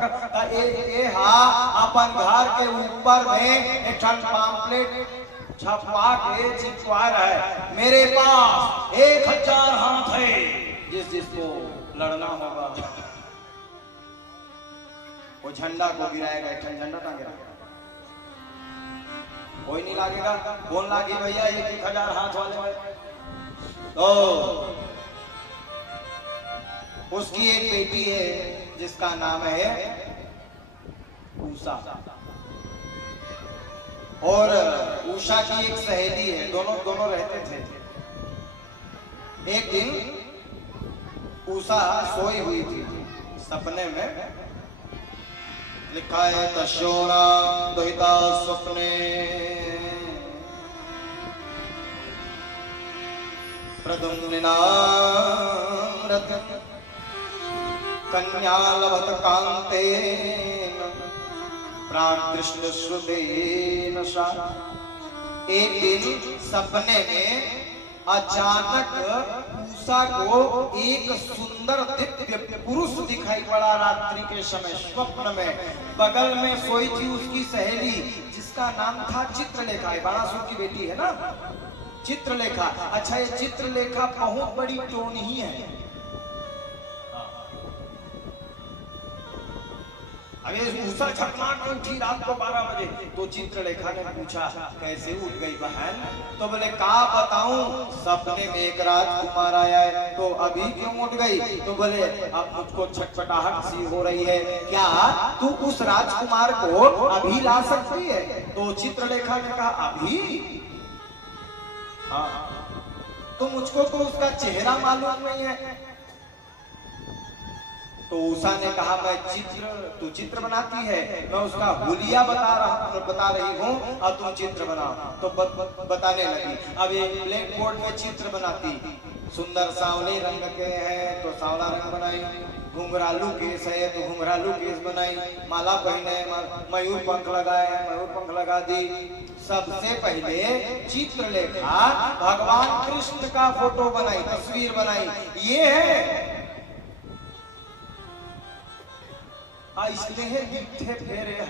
अपन घर के ऊपर में एक पाम्पलेट छपवा के चिपका रहा है, मेरे पास 1000 हाथ है, जिसको लड़ना होगा वो झंडा को गिराएगा, एक झंडा टांगेगा, कोई नहीं लागेगा। कौन लागे भैया 1,000 हाथ वाले में? तो उसकी एक बेटी है जिसका नाम है उषा, और उषा की एक सहेली है, दोनों रहते थे। एक दिन उषा सोई हुई थी, सपने में लिखा है तशोरा दुहिता स्वप्ने प्रदुम्निनामृत कन्या लभत कांतेन प्रादृष्ट श्रुतेन सा। एक दिन सपने में अचानक उषा को एक सुंदर दिव्य पुरुष दिखाई पड़ा। रात्रि के समय स्वप्न में बगल में सोई थी उसकी सहेली जिसका नाम था चित्रलेखा। बाणासुर की बेटी है ना चित्रलेखा। अच्छा, ये चित्रलेखा बहुत बड़ी टोनही है। अरे उषा झटमाट में उठी रात को 12 बजे। तो चित्रलेखा ने पूछा कैसे उठ गई बहन? तो बोले का बताऊं, सपने में एक राजकुमार आया है। तो अभी क्यों उठ गई? तो बोले अब मुझको छटपटाहट सी हो रही है, क्या तू उस राजकुमार को अभी ला सकती है? तो चित्रलेखा ने कहा अभी? हाँ, तो मुझको तो उसका चेहरा मालूम नहीं है। तो उषा ने कहा मैं तू चित्र बनाती है, मैं उसका हुलिया बता रही हूँ और तुम चित्र बनाओ। तो बताने लगी। अब एक ब्लैक बोर्ड में चित्र बनाती, सुंदर सांवले रंग के हैं तो सांवला रंग बनाई, घुंघरालू केस है तो घुंघरालू केस बनाई, माला पहने मयूर पंख लगाए मयूर पंख लगा दी। सबसे पहले चित्रलेखा भगवान कृष्ण का फोटो बनाई, तस्वीर बनाई। ये है इसलिए गिट्ठे फेरे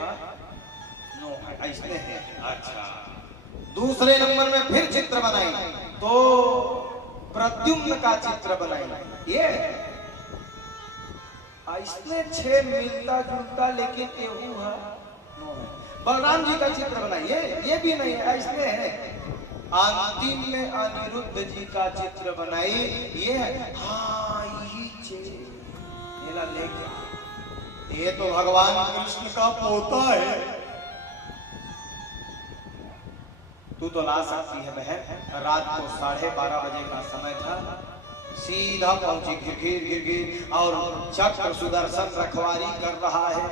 नो इसलिए है। अच्छा, दूसरे नंबर में फिर चित्र बनाई तो प्रद्युम्न का चित्र बनाई। ये इसमें 6 मिलता जुलता लेकिन एहू है बलराम जी का चित्र बनाई। ये भी नहीं है, इसलिए है। अंतिम में अनिरुद्ध जी का चित्र बनाई। ये है हाँ लेके ये तो भगवान कृष्ण का पोता है। तू तो ला सकती है बहन। रात को 12:30 बजे का समय था। सीधा पहुंची गिरगिर और चक्र सुदर्शन रखवारी कर रहा है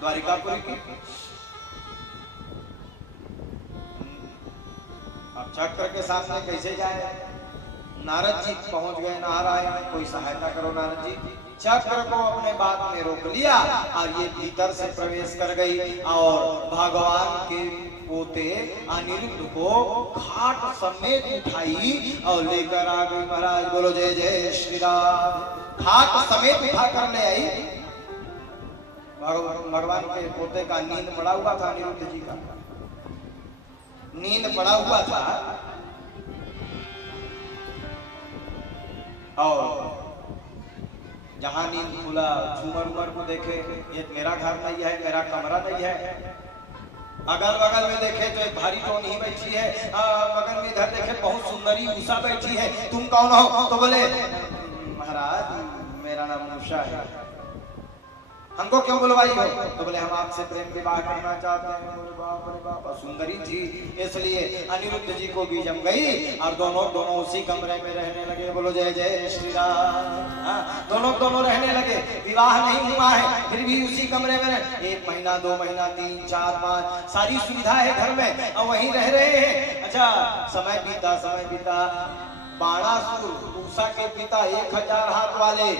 द्वारिकापुरी की। अब चक्र के सामने कैसे जाए? नारद जी पहुंच गए नारायण, कोई सहायता करो नारद जी। चक्र को अपने बात में रोक लिया और ये भीतर से प्रवेश कर गई और भगवान के पोते अनिरुद्ध को घाट समेत उठाई और लेकर आ गई। महाराज बोलो जय जय श्री राम। घाट समेत उठा कर ले आई। भगवान के पोते का नींद पड़ा हुआ था, अनिरुद्ध जी का नींद पड़ा हुआ था और जहां नींद खुला झूमर उमर को देखे, ये मेरा घर नहीं है, मेरा कमरा नहीं है। अगल बगल में देखे तो एक भारी टोन ही बैठी है, बगल में इधर देखे बहुत सुंदरी उषा बैठी है। तुम कौन हो? तो बोले महाराज मेरा नाम उषा है। हमको क्यों बुलवाई हो? तो बोले हम आपसे प्रेम विवाह करना चाहते हैं। बाप रे बाप, सुंदरी थी इसलिए अनिरुद्ध जी को भी जम गई और दोनों उसी कमरे में रहने लगे। बोलो जय जय श्री राम। दोनों रहने लगे। विवाह नहीं हुआ है फिर भी उसी कमरे में 1 महीना 2 महीना 3 4 5 सारी सुविधा है घर में और वहीं रह रहे हैं। अच्छा, समय बीता। बाणासुर उषा के पिता 1000 हाथ वाले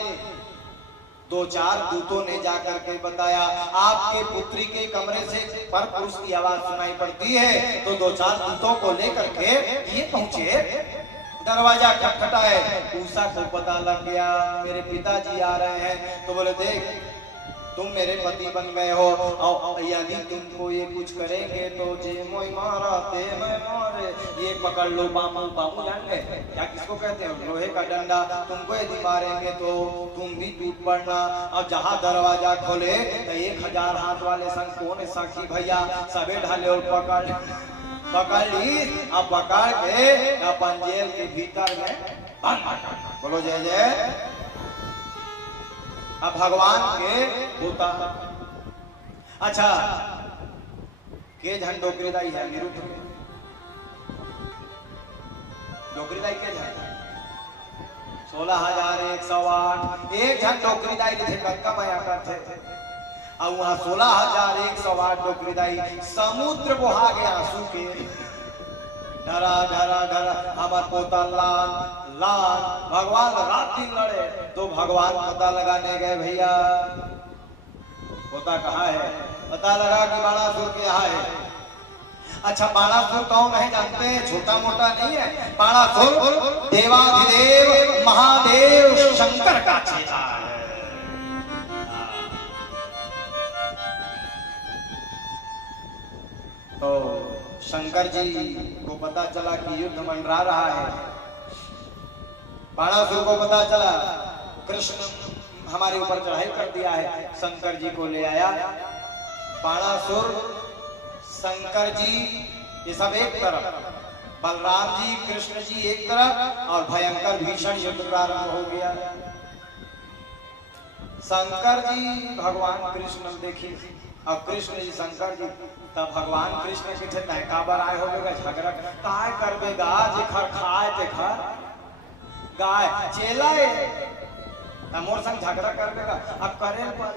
2-4 दूतों ने जाकर के बताया आपके पुत्री के कमरे से पर पुरुष की आवाज सुनाई पड़ती है। तो 2-4 दूतों को लेकर के ये पहुंचे, दरवाजा खटखटाए। उषा को पता लग गया मेरे पिताजी आ रहे हैं। तो बोले देख तुम मेरे पति बन गए हो और यदि तुमको ये कुछ करेंगे तो जे मोई मारा ते मैं मारे, ये पकड़ लो बामू। बामू जान गए क्या किसको कहते हैं? लोहे का डंडा। तुमको यदि मारेंगे तो तुम भी टूट पड़ना। अब जहाँ दरवाजा खोले तो 1000 हाथ वाले संग कौन साखी भैया सबे ढाले और पकड़ ली। अब पकड़ के अपन जेल के भीतर में बोलो जय जय। अब भगवान के होता। अच्छा के झन डोकरीदाई है निरुद्ध में? डोकरीदाई के झन 16,108 एक झन डोकरीदाई थे कक्का माया करते थे। अब वहां 16,108 डोकरीदाई समुद्र बहा गया आंसू के। डरा डरा डरा हमार पोता लाल लाल भगवान रात दिन लड़े तो भगवान पता लगाने गए भैया पोता कहाँ है? पता लगा कि बाणासुर के यहाँ है। अच्छा बाणासुर कौन है जानते हैं? छोटा मोटा नहीं है। बाणासुर देवाधिदेव महादेव शंकर का चेला है। तो शंकर जी को पता चला कि युद्ध मंडरा रहा है। बाणासुर को पता चला कृष्ण हमारे ऊपर चढ़ाई कर दिया है। शंकर जी को ले आया। बाणासुर शंकर जी ये सब एक तरफ, बलराम जी कृष्ण जी एक तरफ और भयंकर भीषण युद्ध प्रारंभ हो गया। शंकर जी भगवान कृष्ण देखी और कृष्ण जी शंकर जी। तब भगवान कृष्ण के थे काबर आए हो गए झगड़ा काय करबेगा जेखर खाए तेखर गाय चेला मोर संग झगड़ा करबेगा अब करे पर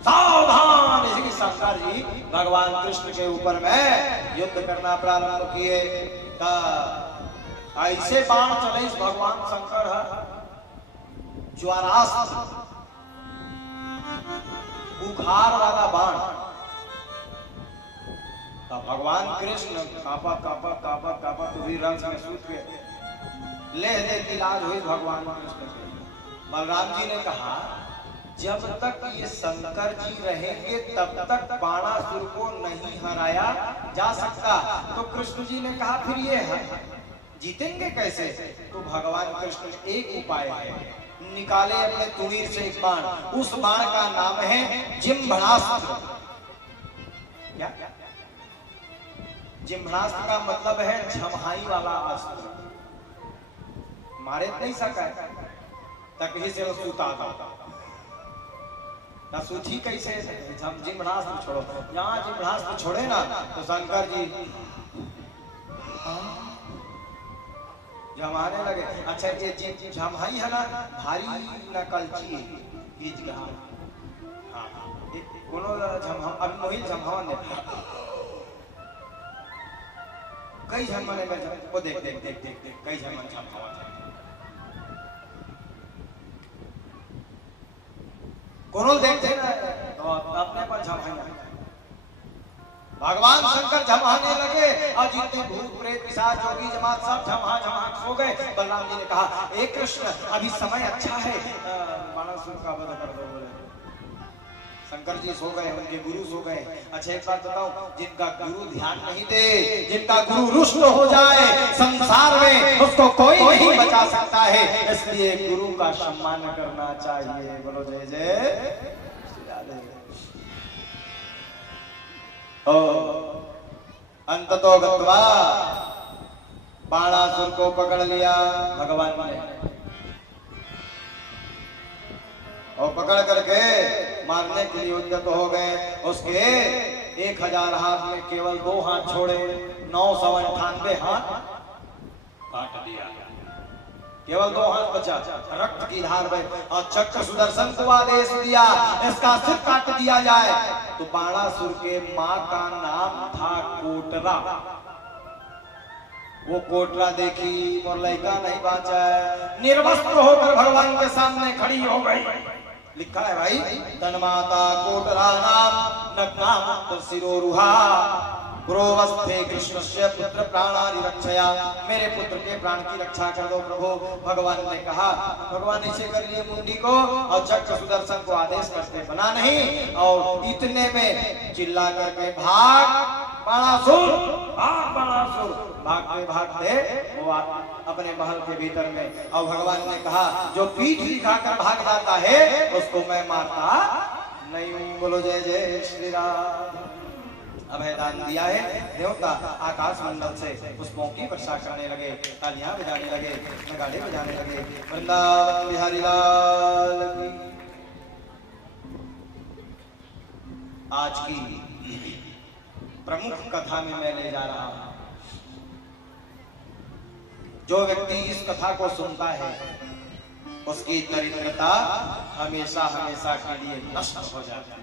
सावधान। इसलिए शंकर जी भगवान कृष्ण के ऊपर में युद्ध करना प्रारंभ किए। ऐसे बाण चले इस भगवान शंकर ज्वारास्त्र बुखार वाला बाण। तब भगवान कृष्ण कापा कापा कापा कापा तुझी रंग में सूत गए। ले की लाज हुई भगवान कृष्ण से। बलराम जी ने कहा जब तक ये शंकर जी रहेंगे तब तक बाणासुर को नहीं हराया जा सकता। तो कृष्ण जी ने कहा फिर ये जीतेंगे कैसे? तो भगवान कृष्ण एक उपाय है, निकाले अपने तुणीर से एक बाण। उस बाण का नाम है जिम्भणास्त्र। क्या? जिम्भणास्त्र का मतलब है झमहाई वाला अस्त्र। मारे नहीं सका तक ही से वो सूता था सूची कैसे जिम्भणास्त्र छोड़ो। यहाँ जिम्भणास्त्र छोड़े ना तो शंकर जी जमाने लगे। अच्छा ये झमहाई है ना भारी न कलची बीच का कोनो अब मोहिल झमहावन कई झमने में वो देख देख देख देख देख कई झमन झमहावन कोनो देखते ना तो अपने पर झमहाना। भगवान शंकर झमहाने लगे और जितने भूत प्रेत पिशाच जोगी जमात सब झमहा झमहा सो गए। बलराम जी ने कहा ए कृष्ण अभी समय अच्छा है बाणासुर का वध कर दो। बोले शंकर जी सो गए, उनके गुरु सो गए। अच्छा एक बात बताऊं, जिनका गुरु ध्यान नहीं दे, जिनका गुरु रुष्ट हो जाए संसार में उसको कोई नहीं बचा सकता है। इसलिए गुरु का सम्मान करना चाहिए। बोलो जय जय। अंततो गत्वा बाणासुर को पकड़ लिया भगवान ने और पकड़ करके मारने के लिए उद्यत हो गए। उसके 1000 हाथ में केवल 2 हाथ छोड़े, 998 हाथ काट दिया, केवल 2 हाथ बचा। रक्त की धार बही और चक्र सुदर्शन को आदेश दिया इसका सिर काट दिया जाए। तो बाणासुर के मां का नाम था कोटरा। वो कोटरा देखी और लड़का नहीं बाचा, निर्वस्त्र होकर भगवान के सामने खड़ी हो गई। लिखा है भाई तन माता कोटरा नाम नग्नाम सिरोरुहा पुरोवस्थे कृष्णस्य पुत्र प्राणानि रक्षया, मेरे पुत्र के प्राण की रक्षा कर दो प्रभु। भगवान ने कहा, भगवान नीचे कर लिए मुंडी को और चक्र सुदर्शन को आदेश करते बना नहीं, और इतने में चिल्ला करके भाग बाणासुर, भाग बाणासुर। भागते भागते वो अपने महल के भीतर में, और भगवान ने कहा जो पीठ दिखाकर भाग जाता है उसको मैं मारता नहीं हूं। बोलो जय जय श्री राम। अभयदान दिया है, देवता आकाश मंडल से पुष्पों की वर्षा करने लगे, तालियां बजाने लगे, नगाड़े बजाने लगे। वृंदावन बिहारी लाल की। आज की प्रमुख कथा में मैं ले जा रहा हूं। जो व्यक्ति इस कथा को सुनता है उसकी दरिद्रता हमेशा हमेशा के लिए नष्ट हो जाती है।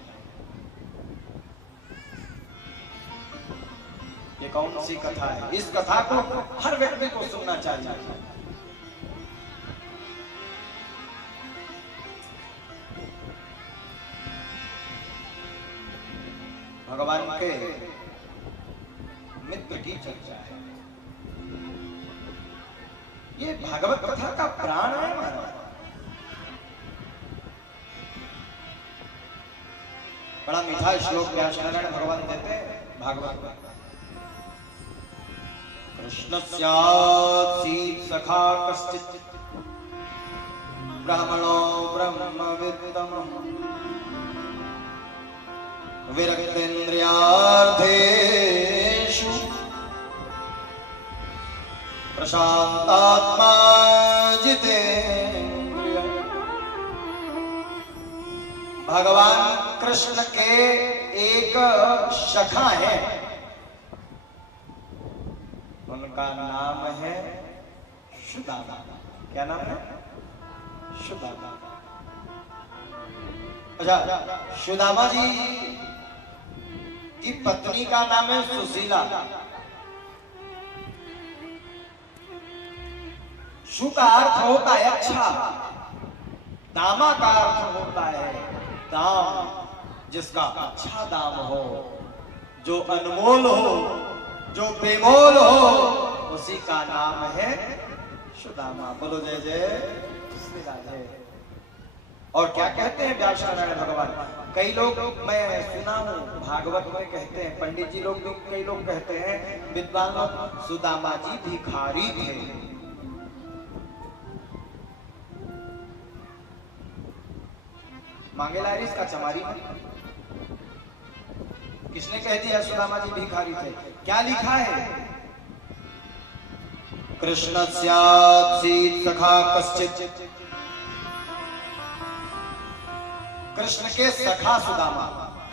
ये कौन सी कथा है? इस कथा को हर व्यक्ति को सुनना चाहिए। भगवान के मित्र की चर्चा है। ये भागवत कथा का प्राण है महाराज। बड़ा मीठा श्लोक व्यास नारायण भगवान देते हैं भागवत में। कृष्णस्यासीत् सखा कश्चित् ब्राह्मणो ब्रह्मवित्तमः विरक्तेन्द्रियार्थेषु प्रशान्तात्मा जितेन्द्रिय। भगवान कृष्ण के एक सखा है, उनका नाम है सुदामा। क्या नाम है? सुदामा। अच्छा, सुदामा जी की पत्नी का नाम है सुशीला। सु का अर्थ होता है अच्छा, दामा का अर्थ होता है दाम, जिसका अच्छा दाम हो, जो अनमोल हो, जो बेमोल हो, उसी का नाम है सुदामा। बोलो जय जय श्री राधे। और क्या कहते हैं व्यास नारायण भगवान? कई लोग, मैं सुना हूं भागवत में कहते हैं, पंडित जी लोग भी कई लोग कहते हैं, विद्वान लोग, सुदामा जी भिखारी थे। मांगे लारिस का चमारी में किसने कह दिया सुदामा जी भिखारी थे? क्या लिखा है? कृष्णस्यासीत् सखा कश्चित्, कृष्ण के सखा सुदामा।